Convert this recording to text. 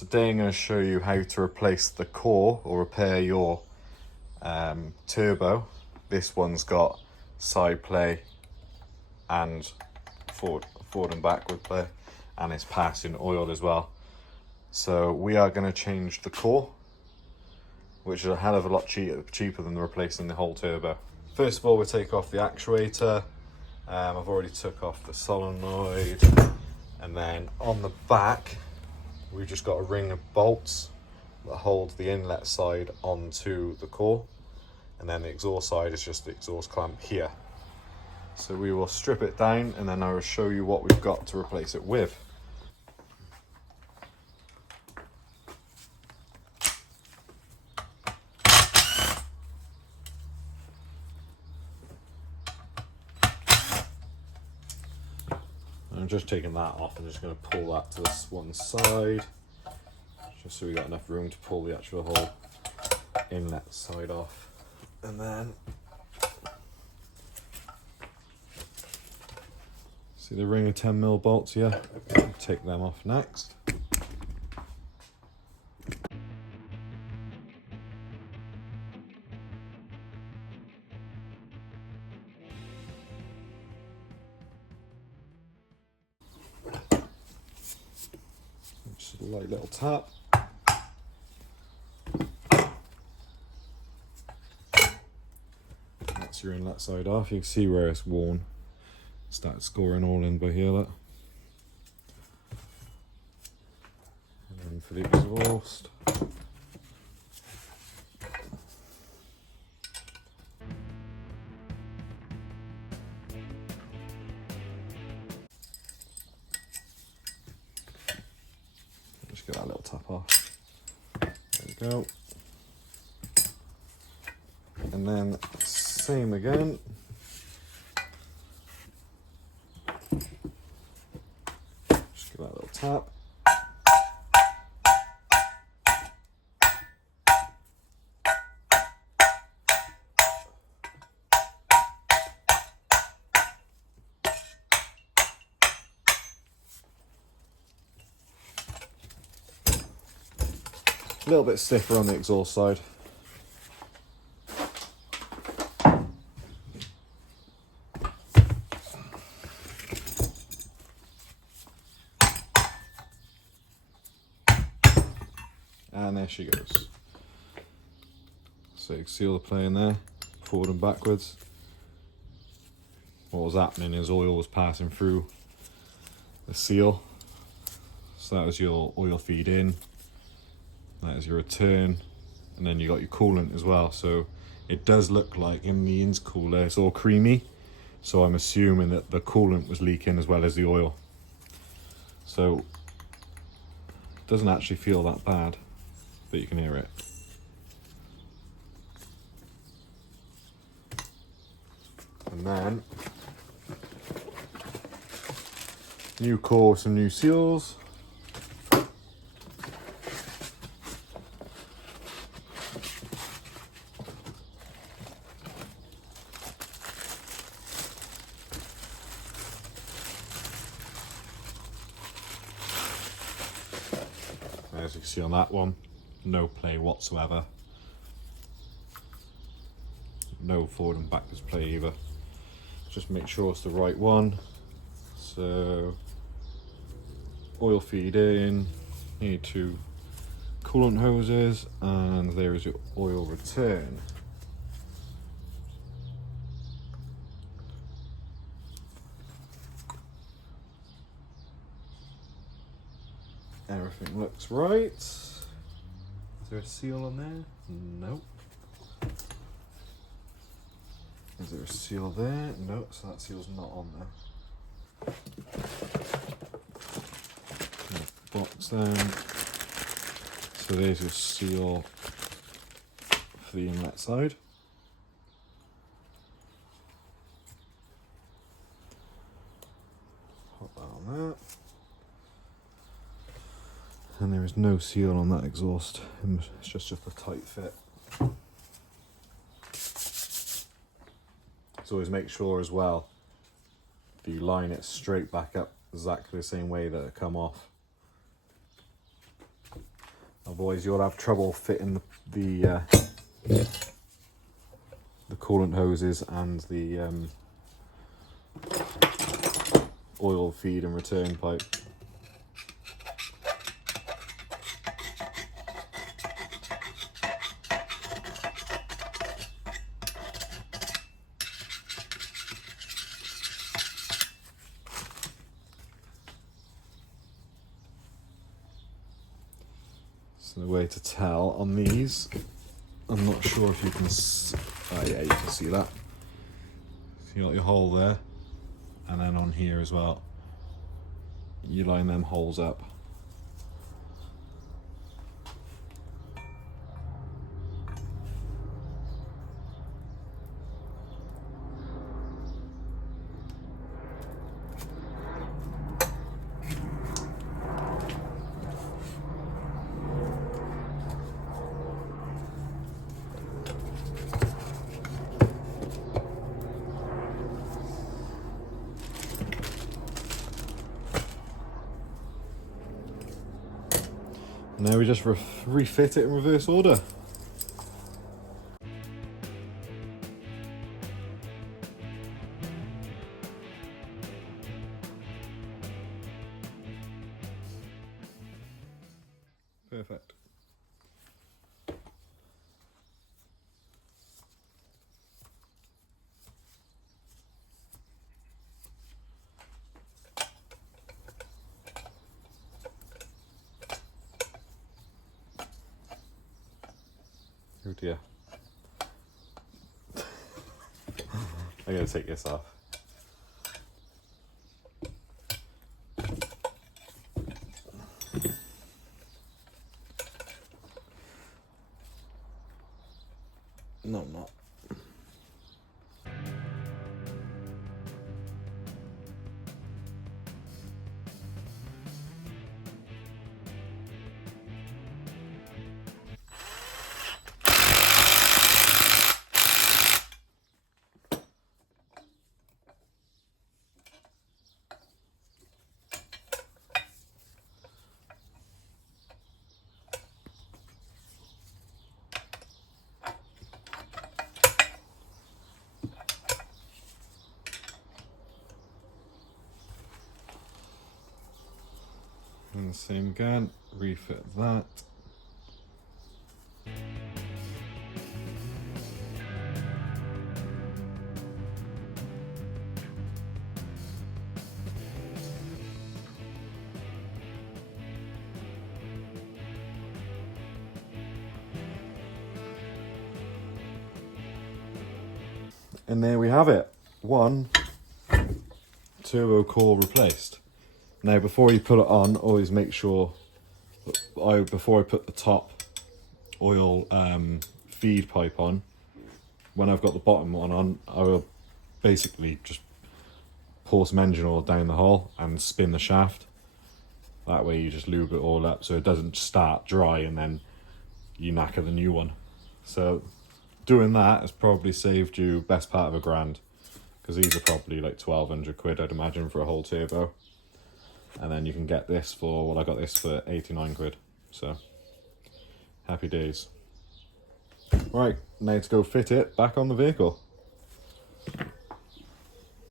Today I'm going to show you how to replace the core or repair your turbo. This one's got side play and forward and backward play, and it's passing oil as well. So we are going to change the core, which is a hell of a lot cheaper than replacing the whole turbo. First of all, we take off the actuator. I've already took off the solenoid, and then on the back we've just got a ring of bolts that hold the inlet side onto the core, and then the exhaust side is just the exhaust clamp here. So we will strip it down and then I will show you what we've got to replace it with. I'm just taking that off and just going to pull that to this one side, just so we got enough room to pull the actual whole inlet side off. And then see the ring of 10mm bolts here? Take them off next. Just a light little tap. That's your inlet side off. You can see where it's worn. Started scoring all in by here, look. And then for the exhaust. Just get that little tap off. There we go. And then same again. Just give that little tap. A little bit stiffer on the exhaust side. And there she goes. So you can see all the play in there, forward and backwards. What was happening is oil was passing through the seal. So that was your oil feed in, that is your return, and then you got your coolant as well. So it does look like in the intercooler it's all creamy. So I'm assuming that the coolant was leaking as well as the oil. So it doesn't actually feel that bad, but you can hear it. And then new core, some new seals. As you can see on that one, no play whatsoever. No forward and backwards play either. Just make sure it's the right one. So oil feed in, you need two coolant hoses, and there is your oil return. Everything looks right. Is there a seal on there? Nope. Is there a seal there? No, so that seal's not on there. Box then. So there's your seal for the inlet side. Put that on there. And there is no seal on that exhaust. It's just a tight fit. So always make sure as well that you line it straight back up exactly the same way that it come off. otherwise you'll have trouble fitting the coolant hoses and the oil feed and return pipe. So the way to tell on these, I'm not sure if you can, oh yeah, you can see that. So you got your hole there, and then on here as well, you line them holes up. Now we just refit it in reverse order. Perfect. Oh dear. I'm going to take this off. No, I'm not. And the same again, refit that. And there we have it. One turbo core replaced. Now before you put it on, always make sure, before I put the top oil feed pipe on, when I've got the bottom one on, I will basically just pour some engine oil down the hole and spin the shaft. That way you just lube it all up so it doesn't start dry and then you knacker the new one. So doing that has probably saved you best part of £1,000, because these are probably like 1,200 quid, I'd imagine, for a whole turbo. And then you can get this for, well, I got this for 89 quid. So happy days. Right, now to go fit it back on the vehicle.